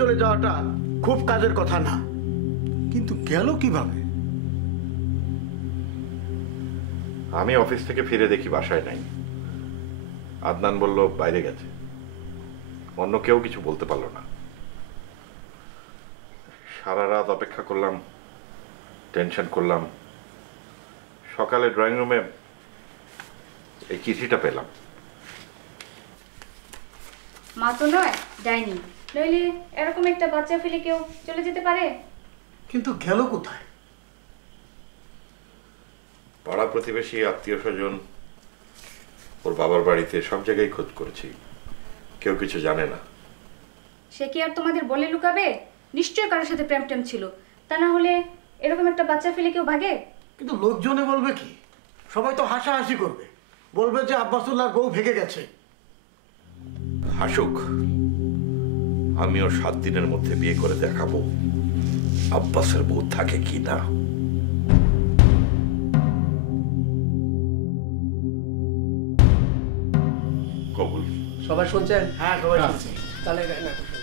চলে যাওয়াটা খুব কাজের কথা না, কিন্তু গেল কিভাবে? আমি অফিস থেকে ফিরে দেখি বাসায় নাই। আদনান বলল বাইরে গেছে। অন্য কেউ কিছু বলতে পারলো না। সারা রাত অপেক্ষা করলাম, টেনশন করলাম। সকালে ড্রয়িং রুমে এই চিঠিটা পেলাম। মা তো নয়, যায়নি, নইলে এরকম একটা বাচ্চা ফেলে কেউ চলে যেতে পারে? কিন্তু গেল কোথায়? পাড়া প্রতিবেশী, আত্মীয় স্বজন, ওর বাবার বাড়িতে সব জায়গায় খোঁজ করেছি, কেউ কিছু জানে না। সে কি আর তোমাদের বলে লুকাবে? নিশ্চয়ই কারোর সাথে প্রেম টেম ছিল, তা না হলে এরকম একটা বাচ্চা ফেলে কেউ ভাগে? কিন্তু লোকজনে বলবে কি? সবাই তো হাসাহাসি করবে, বলবে যে আব্বাসুল্লাহর বউ ভেগে গেছে। হাসুক, আমিও 7 দিনের মধ্যে বিয়ে করে দেখাবো আব্বাসের বউ থাকে কি না। কবুল। সবাই শুনছেন? হ্যাঁ, সবাই শুনছি। তাহলে না শুনবো।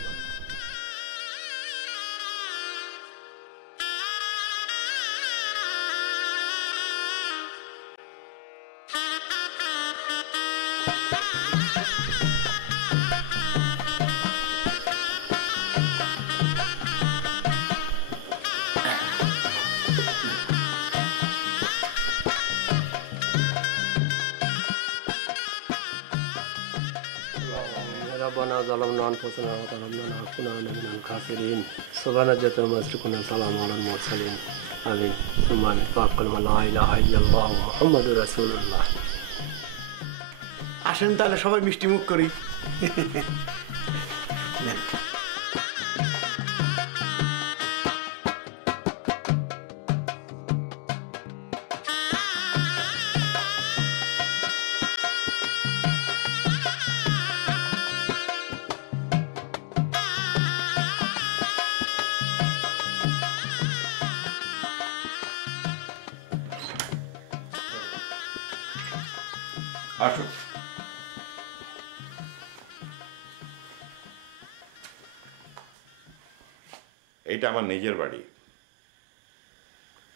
ربنا ظلمنا أنفسنا وظلمنا كنا من الكافرين سبحانك اللهم وبحمدك سلام على المرسلين آمين ثم آمين توكل لا إله إلا الله محمد رسول الله আসেন তাহলে সবাই মিষ্টি মুখ করি। নেন। আসো। এইটা আমার নিজের বাড়ি।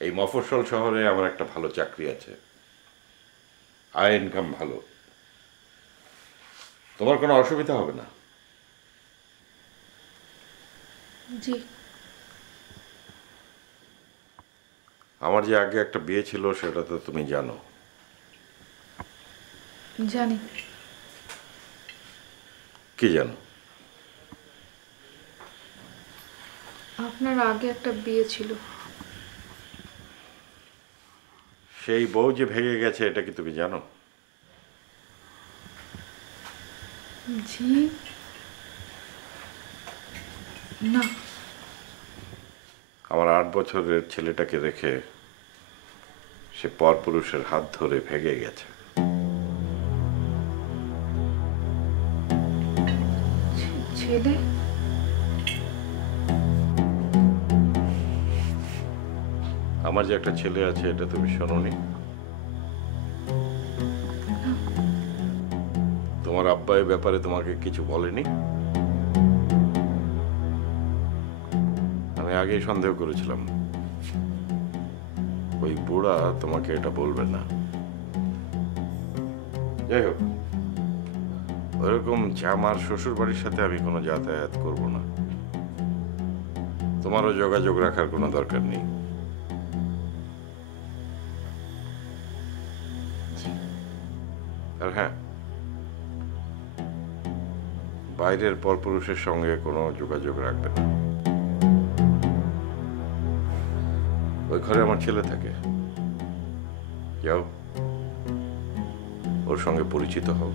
এই মফস্বল শহরে আমার একটা ভালো চাকরি আছে, আয় ইনকাম ভালো। তোমার কোনো অসুবিধা হবে না। জি। আমার যে আগে একটা বিয়ে ছিল সেটা তো তুমি জানো। জানি। কি জানো? আপনার আগে একটা বিয়ে ছিল। সেই বউ যে ভেঙে গেছে এটা কি তুমি জানো? জি না। আমার 8 বছরের ছেলেটাকে রেখে সে পরপুরুষের হাত ধরে ভেঙে গেছে। ছেলে? আমার যে একটা ছেলে আছে এটা তুমি শোনোনি? তোমার আব্বা এ ব্যাপারে তোমাকে কিছু বলেনি? আমি আগেই সন্দেহ করেছিলাম ওই বুড়া তোমাকে এটা বলবে না। যাই হোক, ওরকম জামার শ্বশুর বাড়ির সাথে আমি কোনো যাতায়াত করব না। তোমারও যোগাযোগ রাখার কোনো দরকার নেই। আর হ্যাঁ, বাইরের পরপুরুষের সঙ্গে কোনো যোগাযোগ রাখবে না। ওই ঘরে আমার ছেলে থাকে, যাও ওর সঙ্গে পরিচিত হও।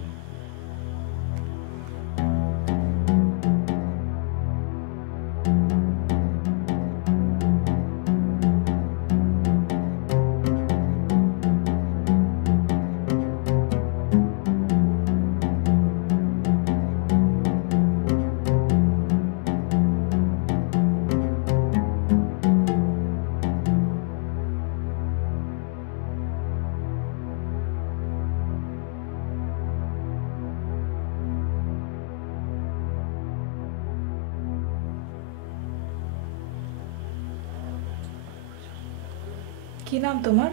কি নাম তোমার?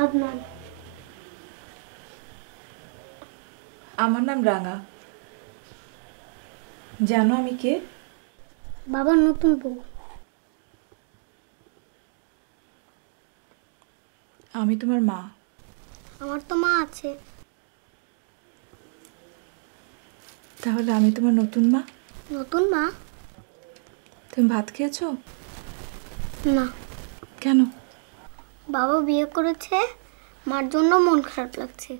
আদনান। আমার নাম রাঙা। জানো আমি কে? বাবার নতুন বউ। আমি তোমার মা। আমার তো মা আছে। তাহলে আমি তোমার নতুন মা? নতুন মা? তুমি ভাত খেয়েছো? না। কেন? বাবা বিয়ে করেছে, মার জন্য মন খারাপ লাগছে।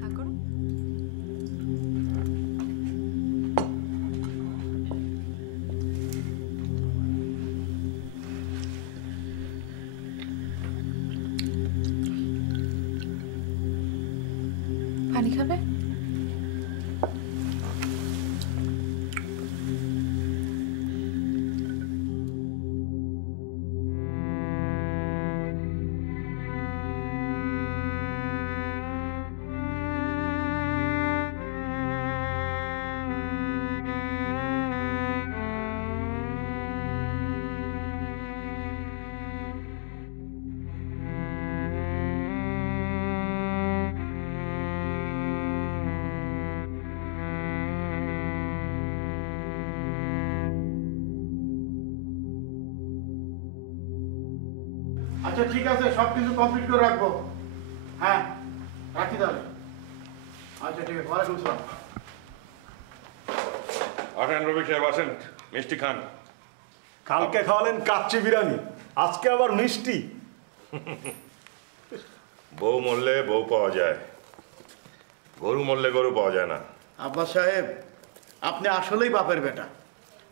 হ্যাঁ করো। পানি খাবে? আচ্ছা ঠিক আছে, সব কিছু কমপ্লিট করে রাখবো। হ্যাঁ, রাখি তাহলে। আচ্ছা ঠিক আছে, ওয়ালাইকুম আসসালাম। আসেন রবি সাহেব, আসেন, মিষ্টি খান। কালকে খাওয়ালেন কাচ্চি বিরিয়ানি, আজকে আবার মিষ্টি। বউ মরলে বউ পাওয়া যায়, গরু মরলে গরু পাওয়া যায় না। আব্বাস সাহেব, আপনি আসলেই বাপের বেটা।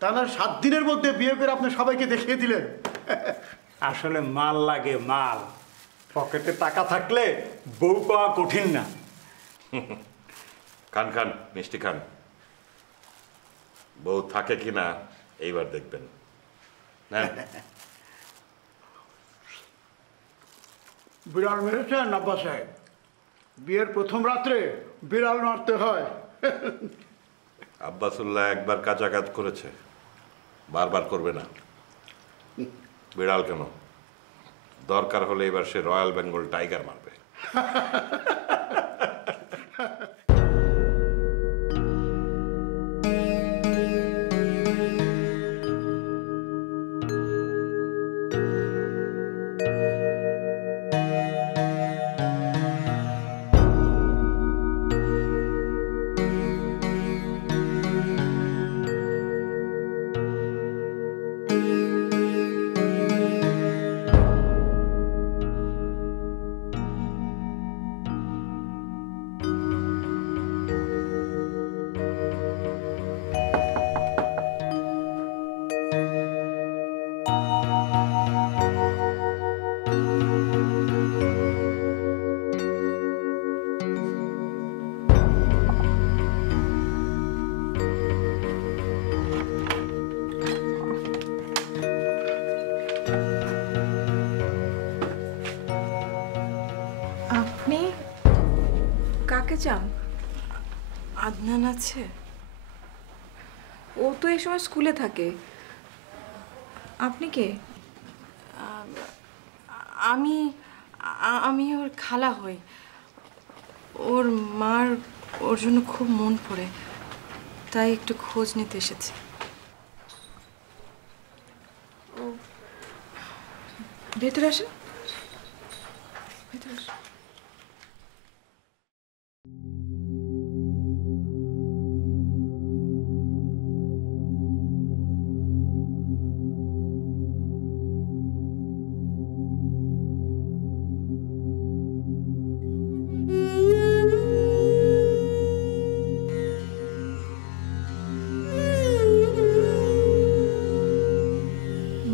তা না 7 দিনের মধ্যে বিয়ে করে আপনি সবাইকে দেখিয়ে দিলেন। আসলে মাল লাগে, মাল। পকেটে টাকা থাকলে বউ পাওয়া কঠিন না। খান খান, মিষ্টি খান। বউ থাকে কি না এইবার দেখবেন। নেন। বিড়াল মেরেছেন আব্বাস সাহেব? বিয়ের প্রথম রাত্রে বিড়াল মারতে হয়। আব্বাসুল্লাহ একবার কাঁচা কাজ করেছে, বারবার করবে না। বিড়াল কেন, দরকার হলে এবার সে রয়্যাল বেঙ্গল টাইগার মারবে। আপনি কাকে চান? আদনান আছে? ও তো এই সময় স্কুলে থাকে। আপনি কে? আমি আমি ওর খালা হই। ওর মার ওর জন্য খুব মন পড়ে, তাই একটু খোঁজ নিতে এসেছি। ভেতরে আসেন, ভেতরে আসেন।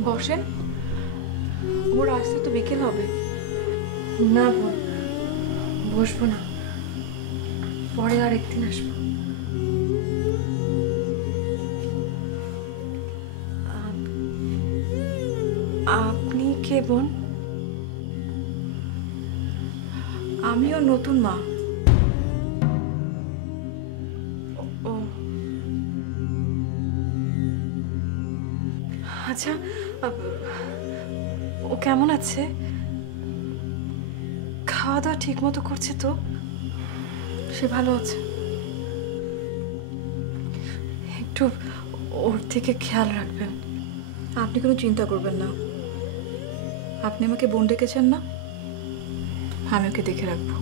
বসেন, ওর আসতে তো বিকেল হবে। না বোন, বসবো না। পরে আর একদিন আসবো। আপনি কে বোন? আমিও নতুন মা। ও আচ্ছা, ও কেমন আছে? খাওয়া দাওয়া ঠিক মতো করছে তো? সে ভালো আছে। একটু ওর থেকে খেয়াল রাখবেন। আপনি কোনো চিন্তা করবেন না। আপনি আমাকে বোন ডেকেছেন না, আমি ওকে দেখে রাখবো।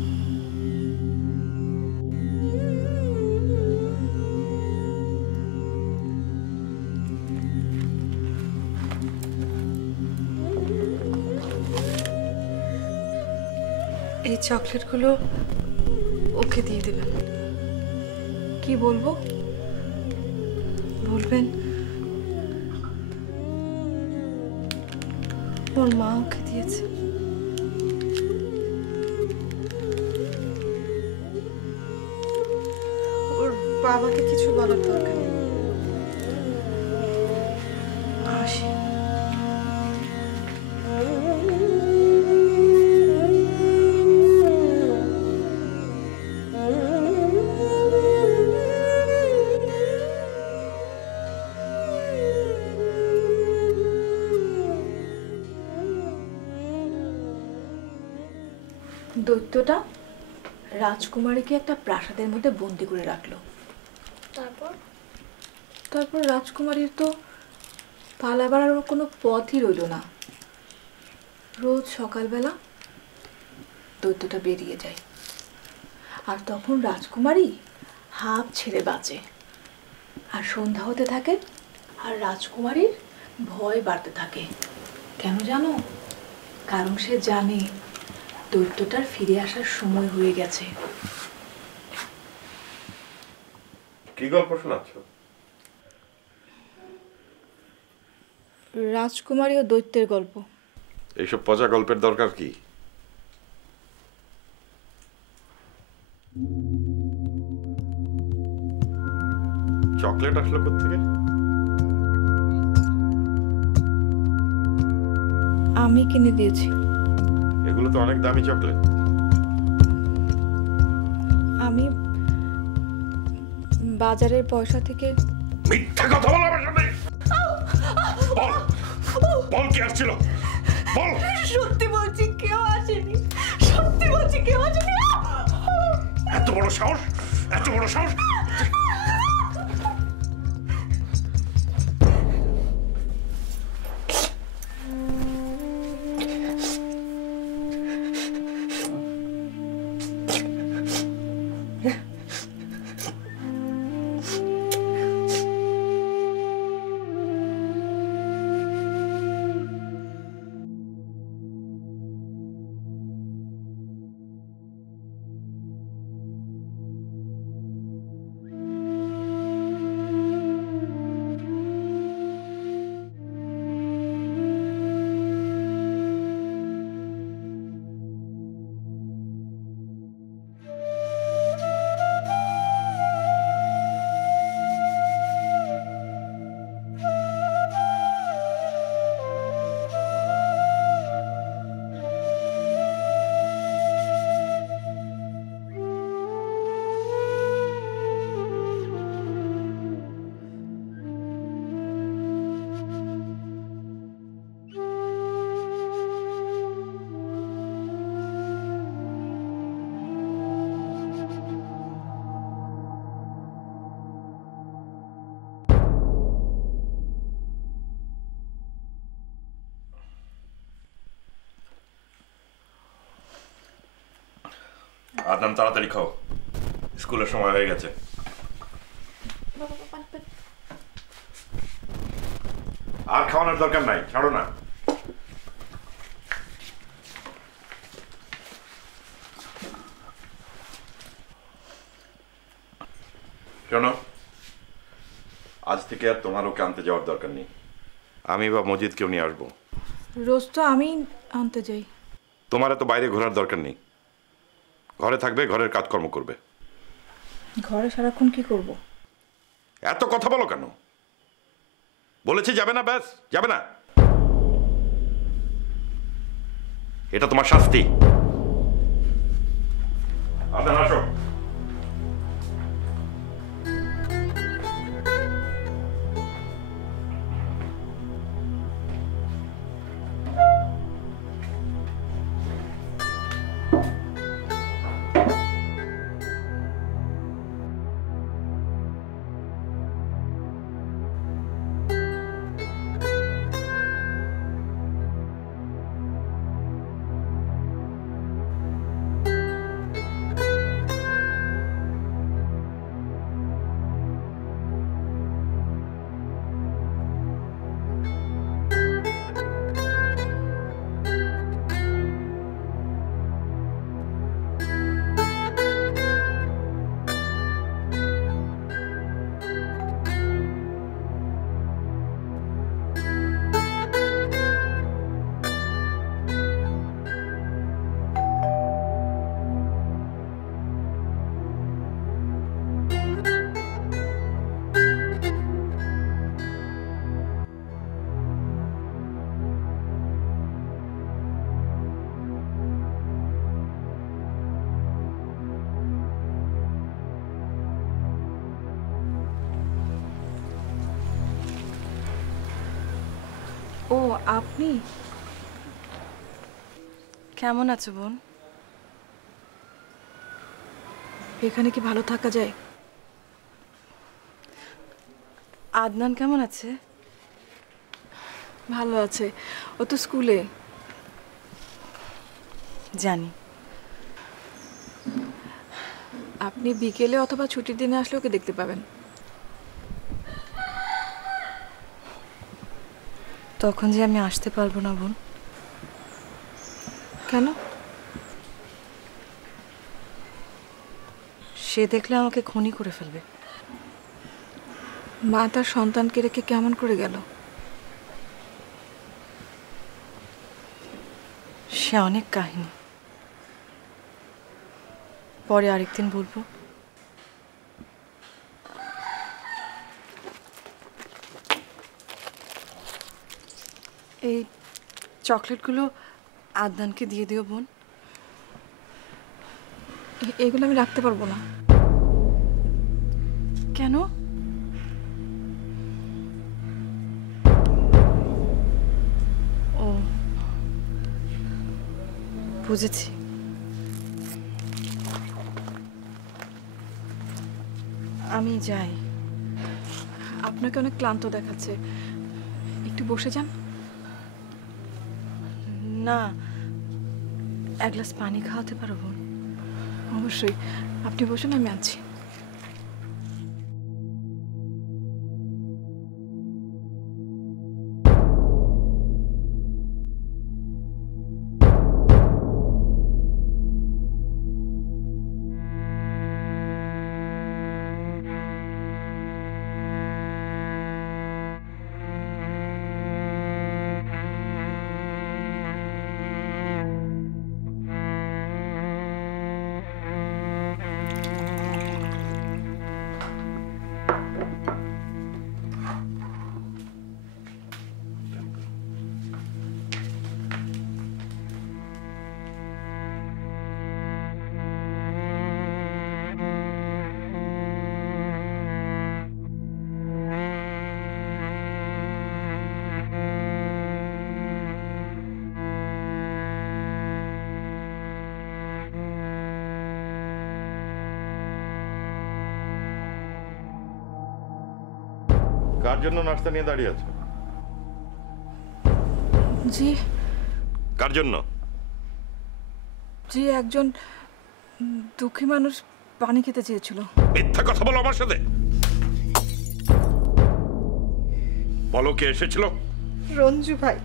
এই চকলেটগুলো ওকে দিয়ে দেবেন। কি বলবো? বলবেন ওর মা ওকে দিয়েছে। ওর বাবাকে কিছু বলার দরকার নেই। আসি। দৈত্যটা রাজকুমারীকে একটা প্রাসাদের মধ্যে বন্দি করে রাখলো। তারপর রাজকুমারীর তো পালাবার আর কোনো পথই রইল না। রোজ সকালবেলা দৈত্যটা বেরিয়ে যায়, আর তখন রাজকুমারী হাঁপ ছেড়ে বাঁচে। আর সন্ধ্যা হতে থাকে, আর রাজকুমারীর ভয় বাড়তে থাকে। কেন জানো? কারণ সে জানে দৈত্যটার ফিরে আসার সময় হয়ে গেছে। কি গল্প শোনাচ্ছ? রাজকুমারী ও দৈত্যের গল্প। এইসব পচা গল্পের দরকার কি? চকলেট আসলো কোত্থেকে? আমি কিনে দিয়েছি। এগুলো তো অনেক দামি চকলেট। আমি বাজারের পয়সা থেকে। মিথ্যা কথা বল আমার সামনে। বল বল কি আসছিল, বল। সত্যি বলছি, কেউ আসেনি। সত্যি বলছি, কেউ আসেনি। এত বড় সাহস, এত বড় সাহস! আদনান, তাড়াতাড়ি খাও, স্কুলের সময় হয়ে গেছে। আর খাওয়ানোর দরকার নাই, ছাড়ো না। শোনো, আজ থেকে আর তোমার ওকে আনতে যাওয়ার দরকার নেই। আমি বা মজিদকেও নিয়ে আসবো। রোজ তো আমি আনতে যাই। তোমার এত বাইরে ঘোরার দরকার নেই। ঘরে থাকবে, ঘরের কাজকর্ম করবে। ঘরে সারাক্ষণ কি করব? এত কথা বলো কেন? বলেছি যাবে না, ব্যাস যাবে না। এটা তোমার শাস্তি। আদান আসো। ও আপনি? কেমন আছো বোন? এখানে কি ভালো থাকা যায়? আদনান কেমন আছে? ভালো আছে, ও তো স্কুলে। জানি। আপনি বিকেলে অথবা ছুটির দিনে আসলে ওকে দেখতে পাবেন। তখন যে আমি আসতে পারবো না বোন। কেন? সে দেখলে আমাকে খুনি করে ফেলবে। মা তার সন্তানকে রেখে কেমন করে গেল? সে অনেক কাহিনী, পরে আরেকদিন বলবো। এই চকলেটগুলো আদনানকে দিয়ে দিও বোন। এগুলো আমি রাখতে পারবো না। কেন? ও বুঝেছি। আমি যাই। আপনাকে অনেক ক্লান্ত দেখাচ্ছে, একটু বসে যান। না, এক গ্লাস পানি খাওয়াতে পারো বোন? অবশ্যই, আপনি বসুন, আমি আছি। কার জন্য নাস্তা নিয়ে দাঁড়িয়ে আছো? জি কার জন্য? জি, একজন দুঃখী মানুষ পানি খেতে চেয়েছিল। মিথ্যা কথা বলো আমার সাথে। বলো কে এসেছিল? রঞ্জু ভাই।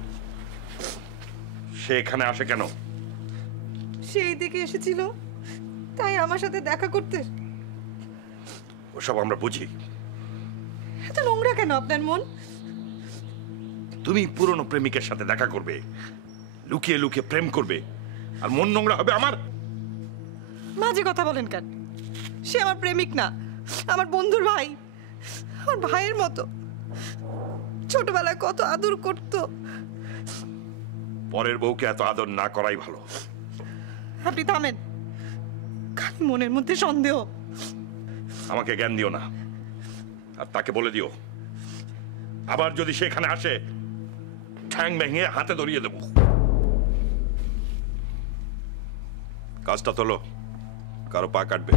সে এখানে আসে কেন? সেই দিকে এসেছিল, তাই আমার সাথে দেখা করতে। ওসব আমরা বুঝি। এত নোংরা কেন আপনার মন? তুমি পুরনো প্রেমিকের সাথে দেখা করবে, লুকিয়ে লুকিয়ে প্রেম করবে, আর মন নোংরা হবে আমার? মাঝে কথা বলেন কেন? সে আমার প্রেমিক না। আমার বন্ধুর ভাই, আমার ভাইয়ের মতো। ছোটবেলায় কত আদর করতো। পরের বউকে এত আদর না করাই ভালো। আপনি থামেন, খালি মনের মধ্যে সন্দেহ। আমাকে জ্ঞান দিও না, আর তাকে বলে দিও আবার যদি সেখানে আসে ঠ্যাং ভেঙে হাতে ধরিয়ে দেব। কাজটা তোলো, কারো পা কাটবে।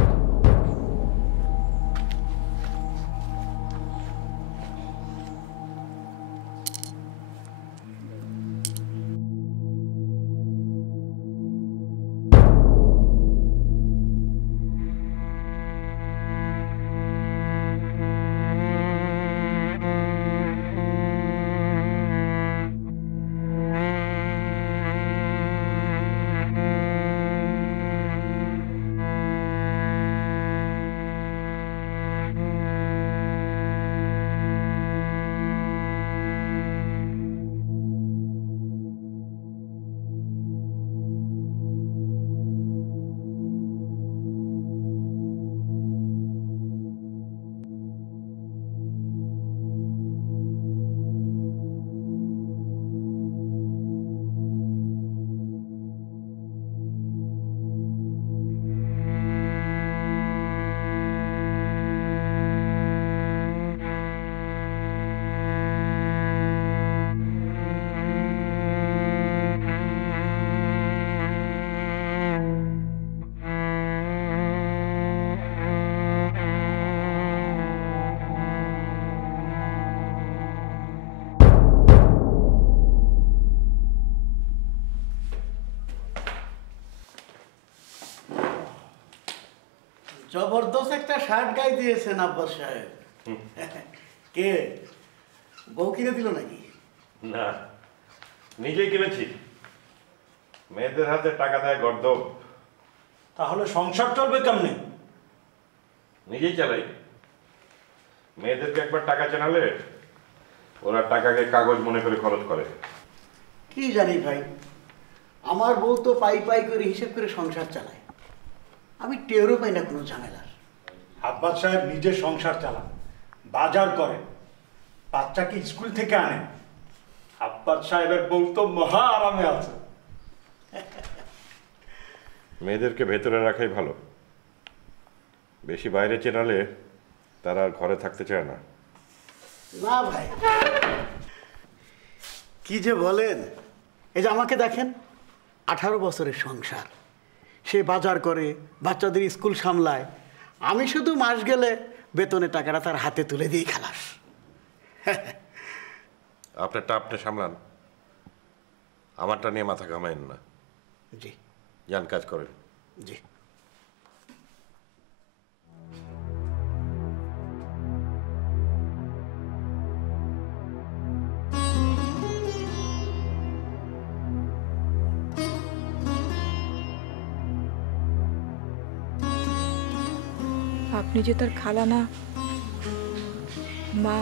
জবরদস্ত একটা শার্ট গায়ে দিয়েছেন আব্বাস সাহেব। কে বউ কিনে দিল নাকি? না, নিজেই কিনেছি। মেয়েদের হাতে টাকা দেয় গর্দব। তাহলে সংসার চলবে কেমনে? নিজেই চালাই। মেয়েদেরকে একবার টাকা চেনালে ওরা টাকাকে কাগজ মনে করে খরচ করে। কি জানি ভাই, আমার বউ তো পাই পাই করে হিসেব করে সংসার চালায়। আমি টেরও পাই না কোনো ঝামেলার। আব্বাস সাহেব নিজে সংসার চালান, বাজার করেন, বাচ্চাকে স্কুল থেকে আনেন। আব্বাস সাহেবের বউ তো মহা আরামে আছে। মেয়েদেরকে ভেতরে রাখাই ভালো। বেশি বাইরে চেনালে তারা আর ঘরে থাকতে চায় না। না ভাই, কি যে বলেন। এই যে আমাকে দেখেন, 18 বছরের সংসার, সে বাজার করে, বাচ্চাদের স্কুল সামলায়। আমি শুধু মাস গেলে বেতনের টাকাটা তার হাতে তুলে দিই খালাস। আপনারটা আপনি সামলান, আমারটা নিয়ে মাথা ঘামাইন না। জি যান, কাজ করেন। জি। আপনি যে তার খালা না, মা,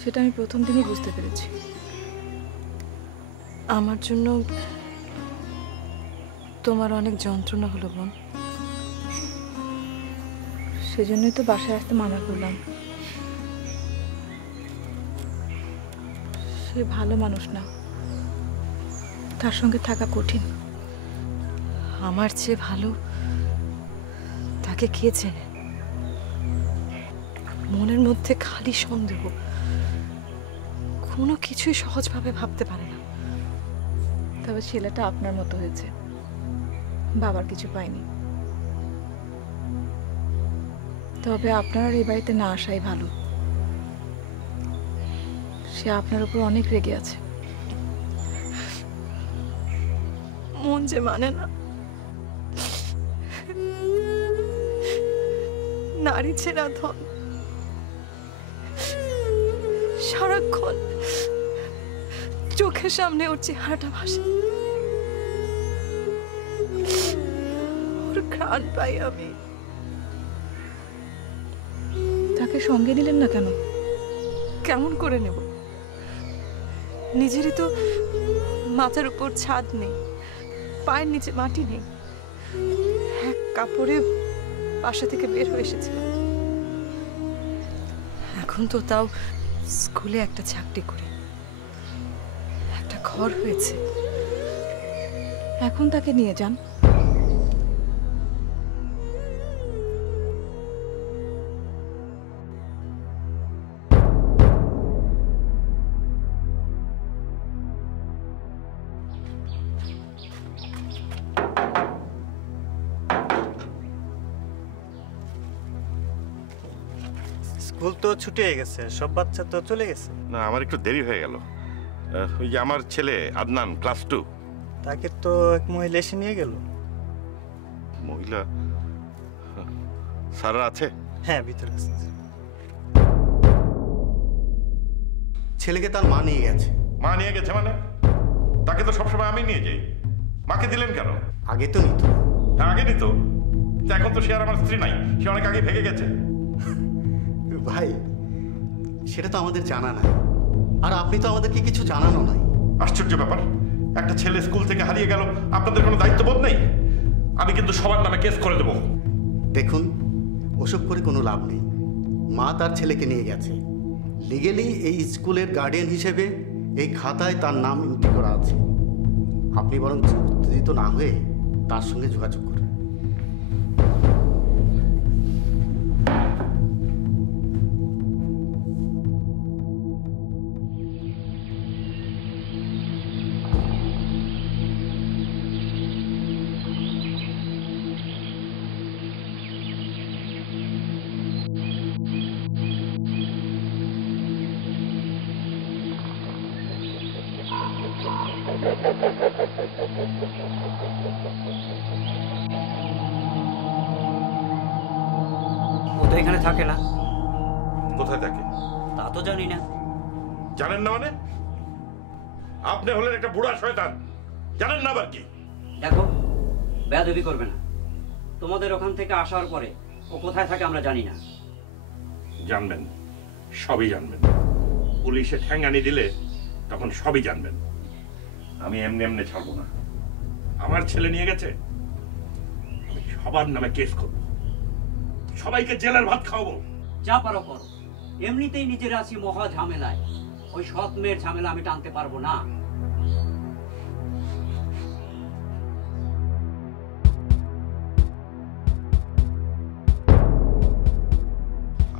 সেটা আমি প্রথম দিনই বুঝতে পেরেছি। আমার জন্য তোমার অনেক যন্ত্রণা হলো বোন। সেজন্যই তো বাসায় আসতে মানা করলাম। সে ভালো মানুষ না, তার সঙ্গে থাকা কঠিন। আমার চেয়ে ভালো তাকে কে চেনে? মনের মধ্যে খালি সন্দেহ, কোনো কিছুই সহজভাবে ভাবতে পারে না। তবে ছেলেটা আপনার মতো হয়েছে, বাবার কিছু পায়নি। তবে আপনার আর এই বাড়িতে না আসাই ভালো। সে আপনার উপর অনেক রেগে আছে। মন যে মানে না, নারী ছেড়া ধন, সারাক্ষণ চোখের সামনে ওর চেহারাটা ভাসে। ওর ঘ্রাণ পাই আমি। তাকে সঙ্গে নিলেন না কেন? কেমন করে নেব? নিজেরই তো মাথার উপর ছাদ নেই, পায়ের নিচে মাটি নেই, এক কাপড়ে বাসা থেকে বের হয়ে এসেছিলাম। এখন তো তাও স্কুলে একটা চাকরি করে একটা ঘর হয়েছে। এখন তাকে নিয়ে যান। স্কুল তো ছুটি হয়ে গেছে, সব বাচ্চা তো চলে গেছে। না, আমার একটু দেরি হয়ে গেল। ওই যে আমার ছেলে আদনান, ক্লাস 2। তাকে তো এক মহিলা এসে নিয়ে গেল। মহিলা? স্যাররা আছে? হ্যাঁ, ভিতরে আছে। ছেলেকে তার মা নিয়ে গেছে। মা নিয়ে গেছে মানে? তাকে তো সবসময় আমি নিয়ে যাই। মাকে দিলেন কেন? আগে তো নিত। হ্যাঁ, আগে নিত। এখন তো সে আর আমার স্ত্রী নাই, সে অনেক আগে ভেগে গেছে। ভাই, সেটা তো আমাদের জানা নাই, আর আপনি তো আমাদেরকে কিছু জানানো নাই। আশ্চর্য ব্যাপার, একটা ছেলে স্কুল থেকে হারিয়ে গেল, আপনাদের কোনো দায়িত্ববোধ নেই? আমি কিন্তু সবার নামে কেস করে দেবো। দেখুন, ওসব করে কোনো লাভ নেই। মা তার ছেলেকে নিয়ে গেছে। লিগেলি এই স্কুলের গার্ডিয়ান হিসেবে এই খাতায় তার নাম এন্ট্রি করা আছে। আপনি বরং উত্তেজিত না হয়ে তার সঙ্গে যোগাযোগ করুন। ও তো এখানে থাকে না। কোথায় থাকে তা তো জানি না। জানেন না মানে? আপনি হলেন একটা বুড়া শয়তান, জানেন না আবার কি? দেখো, বেয়াদবি করবে না। তোমাদের ওখান থেকে আসার পরে ও কোথায় থাকে আমরা জানি না। জানবেন, সবই জানবেন। পুলিশে ঠ্যাঙ্গানি দিলে তখন সবই জানবেন। আমি এমনি এমনি ছাড়বো না। আমার ছেলে নিয়ে গেছে, আমি সবার নামে কেস করবো, সবাইকে জেলের ভাত খাওয়াবো। যা পারো করো, এমনিতেই নিজের আছি মহা ঝামেলায়। ওই সৎ মেয়ের ঝামেলা আমি টানতে পারবো না।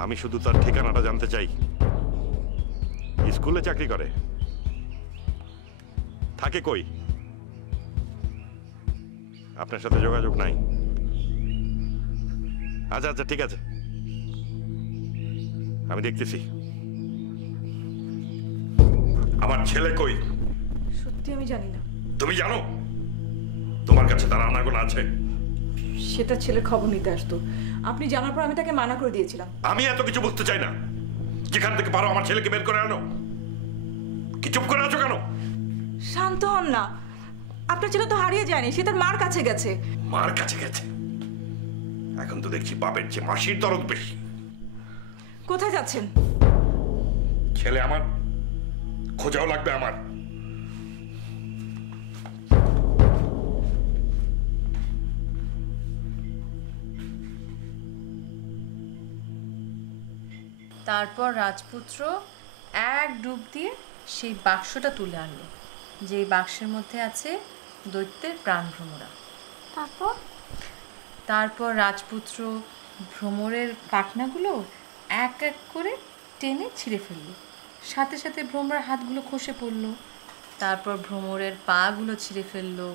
আমি শুধু তার ঠিকানাটা জানতে চাই। স্কুলে চাকরি করে, থাকে কই? আপনার সাথে যোগাযোগ নাই? আচ্ছা আচ্ছা, ঠিক আছে, আমি দেখতেছি। আমার ছেলে কই? সত্যি আমি জানি না। তুমি জানো? তোমার কাছে তার আনাগোনা আছে? সেটা ছেলের খবর নিতে আসতো। আপনি জানার পর আমি তাকে মানা করে দিয়েছিলাম। আমি এত কিছু বুঝতে চাই না। যেখান থেকে পারো আমার ছেলেকে বের করে আনো। কি চুপ করে আছো কেন? শান্ত হন না। আপনার ছেলে তো হারিয়ে যায়নি, সে তার মার কাছে গেছে। মার কাছে গেছে? এখন তো দেখছি বাপের চেয়ে মাসির দরদ বেশি। কোথায় যাচ্ছেন? ছেলে আমার, খোঁজাও লাগবে আমার। তারপর রাজপুত্র এক ডুব দিয়ে সেই বাক্সটা তুলে আনলো, যে বাক্সের মধ্যে আছে দৈত্যের প্রাণভ্রমরা। তারপর রাজপুত্র ভ্রমরের পাখনাগুলো এক এক করে টেনে ছিঁড়ে ফেললো। সাথে সাথে ভ্রমরার হাতগুলো খসে পড়লো। তারপর ভ্রমরের পাগুলো ছিঁড়ে ফেললো।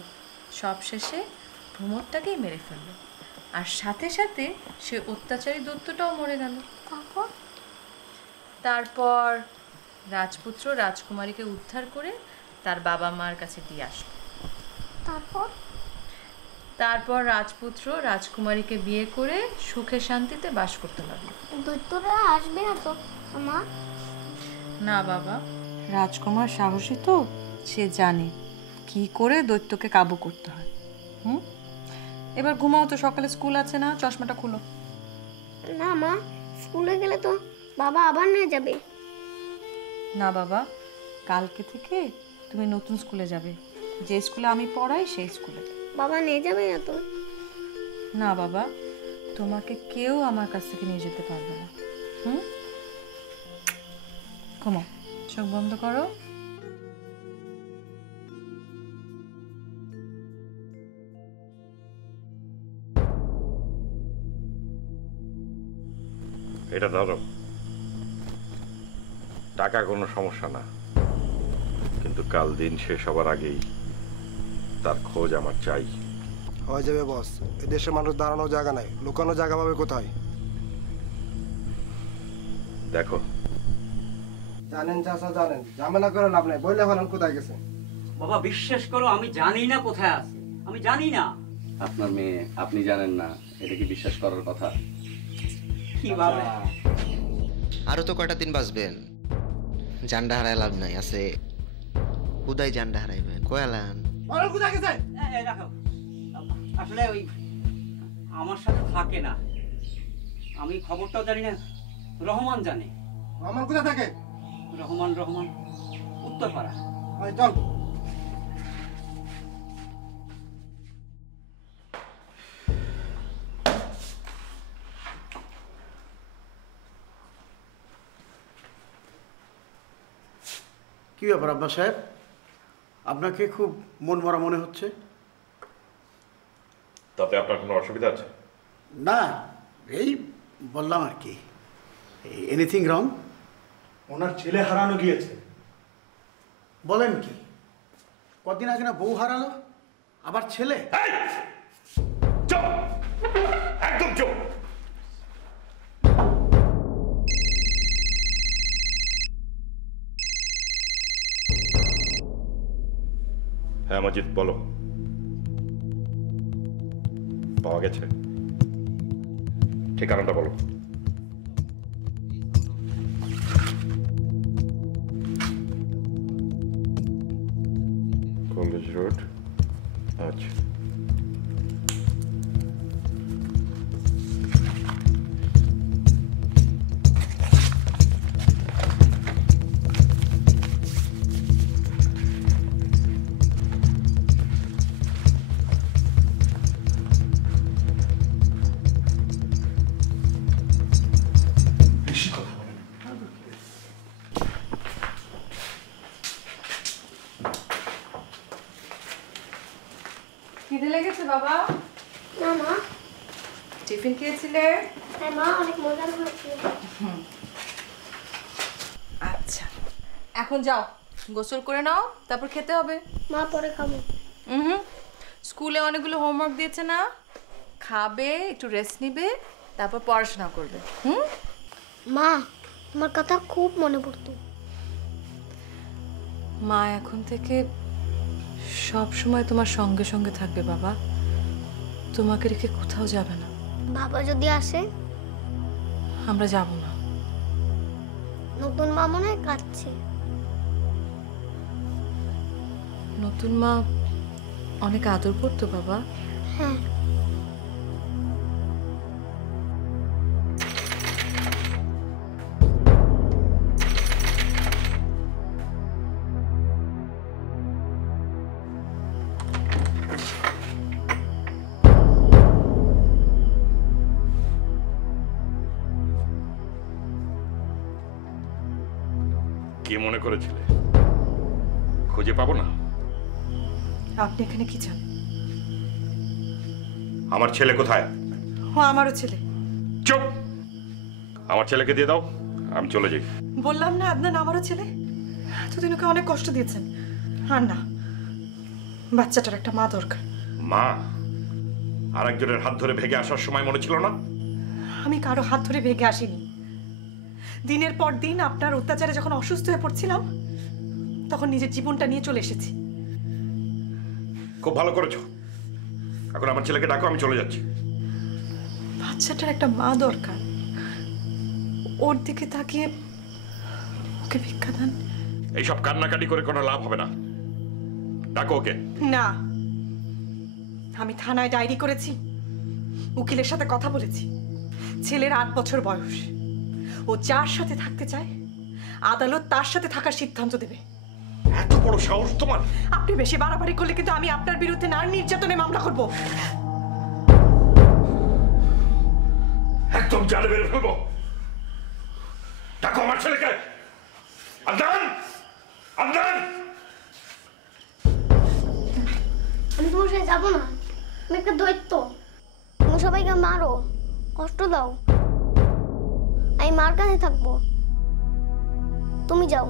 সবশেষে ভ্রমরটাকেই মেরে ফেললো। আর সাথে সাথে সে অত্যাচারী দৈত্যটাও মরে গেল। তারপর রাজপুত্র রাজকুমারীকে উদ্ধার করে তার বাবা মার কাছে দিয়ে আসলো। তারপর রাজপুত্র রাজকুমারীকে বিয়ে করে সুখে শান্তিতে বাস করতে লাগলো। দৈত্যরা আসবে না তো মা? না বাবা, রাজকুমার সাহসী তো, সে জানে কি করে দৈত্যকে কাবু করতে হয়। এবার ঘুমাও তো, সকালে স্কুল আছে না? চশমাটা খুলো। না মা, স্কুলে গেলে তো বাবা আবার নিয়ে যাবে। না বাবা, কালকে থেকে তুমি নতুন স্কুলে যাবে। যে স্কুলে আমি পড়াই সেই স্কুলে। বাবা নিয়ে যাবে না তো? না বাবা, তোমাকে কেউ আমার কাছ থেকে নিয়ে যেতে পারবে না। ঘুমাও, চোখ বন্ধ করো। এটা ধরো, টাকা কোনো সমস্যা না, কিন্তু কাল দিন শেষ হবার আগেই তার খোঁজ আমার চাই। হয়ে যাবে বস, এই দেশের মানুষ দাঁড়ানোর জায়গা নাই, লুকানোর জায়গা পাবে কোথায়? দেখো জানেন চাচা জানেন, ঝামেলা করে লাভ নাই, বললে ফেলেন কোথায় গেছে। বাবা বিশ্বাস করো, আমি জানি না কোথায় আছে, আমি জানি না। আপনার মেয়ে, আপনি জানেন না, এটা কি বিশ্বাস করার কথা? কিভাবে? আরো তো কয়টা দিন বাঁচবেন, জানডা হারায় লাভ নাই, আছে হুদাই জানডা হারাইবেন। কয়ালান কোথায় গেছে? দেখো, আসলে ওই আমার সাথে থাকে না, আমি খবরটাও জানি না, রহমান জানে। রহমান কোথায় থাকে? রহমান উত্তরপাড়া। চল। কি ব্যাপার আব্বা সাহেব, আপনাকে খুব মন মরা মনে হচ্ছে? তাতে আপনার কোনো অসুবিধা আছে? না, এই বললাম আর কি। Anything wrong? ওনার ছেলে হারানো গিয়েছে। বলেন কি? কদিন আগে না বউ হারালো, আবার ছেলে? চুপ, একদম চুপ। হ্যাঁ মজিদ, বলো। পাওয়া গেছে? ঠিকানাটা বলো। College road. আচ্ছা, খিদে লেগেছে বাবা? না মা। টিফিন খেয়েছিলে? হ্যাঁ মা, অনেক মজার হয়েছে। আচ্ছা, এখন যাও গোসল করে নাও, তারপর খেতে হবে। মা পরে খাবো। স্কুলে অনেকগুলো হোমওয়ার্ক দিয়েছে না, খাবে, একটু রেস্ট নিবে, তারপর পড়াশোনা করবে। মা, তোমার কথা খুব মনে পড়তো। মা এখন থেকে সব সময় তোমার সঙ্গে সঙ্গে থাকবে বাবা, তোমাকে রেখে কোথাও যাবে না। বাবা যদি আসে? আমরা যাব না। নতুন মা মনে হয় কাঁদছে। নতুন মা অনেক আদর করতো বাবা। হ্যাঁ। কি মনে করেছিলে খুঁজে পাবো না? আপনি এখানে কি চান? আমার ছেলে কোথায়? ও আমারও ছেলে। চুপ! আমার ছেলেকে দিয়ে দাও, আমি চলে যাই। বললাম না আদনান আমারও ছেলে। এতদিন ওকে অনেক কষ্ট দিয়েছেন। আর না, বাচ্চাটার একটা মা দরকার। মা? আর একজনের হাত ধরে ভেগে আসার সময় মনে ছিল না? আমি কারো হাত ধরে ভেগে আসিনি। দিনের পর দিন আপনার অত্যাচারে যখন অসুস্থ হয়ে পড়ছিলাম, তখন নিজের জীবনটা নিয়ে চলে এসেছি। খুব ভালো করেছো। এখন আমার ছেলেকে ডাকো, আমি চলে যাচ্ছি। বাচ্চাটার একটা মা দরকার, ওর দিকে তাকিয়ে ওকে ভিক্ষা দেন। এইসব কান্নাকাটি করে কোনো লাভ হবে না, ডাকো ওকে। না, আমি থানায় ডায়েরি করেছি, উকিলের সাথে কথা বলেছি। ছেলের 8 বছর বয়স, ও যার সাথে থাকতে চায় আদালত তার সাথে থাকার সিদ্ধান্ত দেবে। এত বড় সাহস তোমার! আপনি বেশি বাড়াবাড়ি করলে কিন্তু আমি আপনার বিরুদ্ধে নারী নির্যাতনে মামলা করব। একদম জালে মেরে ফেলবো। ডাকো আমার ছেলেকে। আদনান, আদনান। আমি তোমার সাথে যাবো না, আমি একটা দৈত্য। তুমি সবাইকে মারো, কষ্ট দাও, আমি মার কাছে থাকবো, তুমি যাও।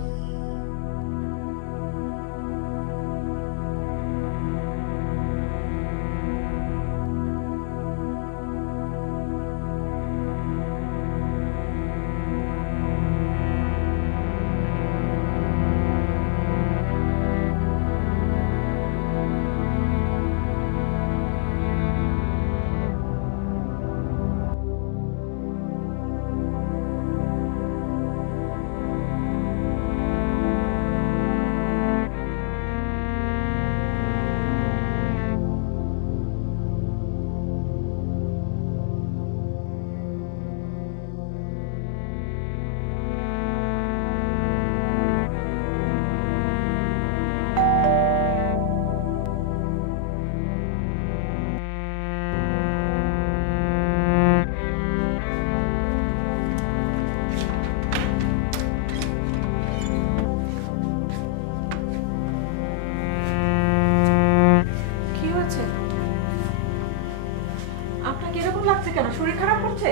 কেন, শরীর খারাপ করছে?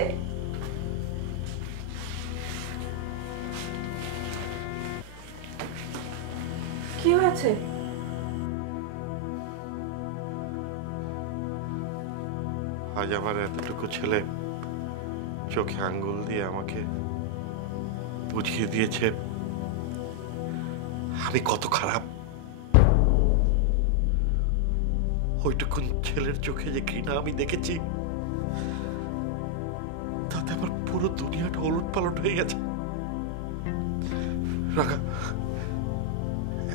কি হয়েছে? আজ আমার এতটুকু ছেলে চোখে আঙ্গুল দিয়ে আমাকে বুঝিয়ে দিয়েছে আমি কত খারাপ। ওইটুকুন ছেলের চোখে যে ঘৃণা আমি দেখেছি, তাতে আমার পুরো দুনিয়াটা ওলট পালট হয়ে গেছে। রাগা,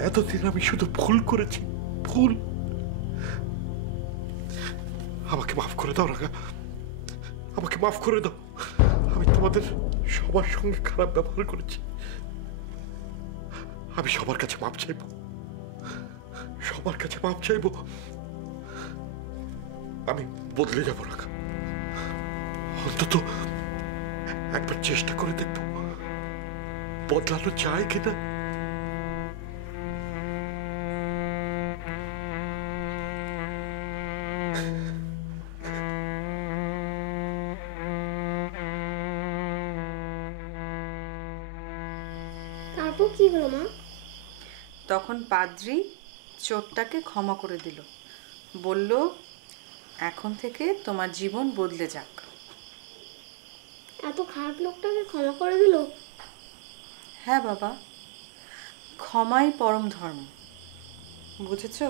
এতদিন আমি শুধু ভুল করেছি, ভুল। আমাকে মাফ করে দাও রাগা, আমাকে মাফ করে দাও। আমি তোমাদের সবার সঙ্গে খারাপ ব্যবহার করেছি। আমি সবার কাছে মাপ চাইব, সবার কাছে মাপ চাইব। আমি বদলে যাব রাগা, অন্তত একবার চেষ্টা করে দেখব বদলানো চায় কিনা। তারপর কি হলো মা? তখন পাদ্রী চোরটাকে ক্ষমা করে দিল, বলল এখন থেকে তোমার জীবন বদলে যাক। এত খারাপ লোকটাকে ক্ষমা করে দিল? হ্যাঁ বাবা, ক্ষমাই পরম ধর্ম, বুঝেছো?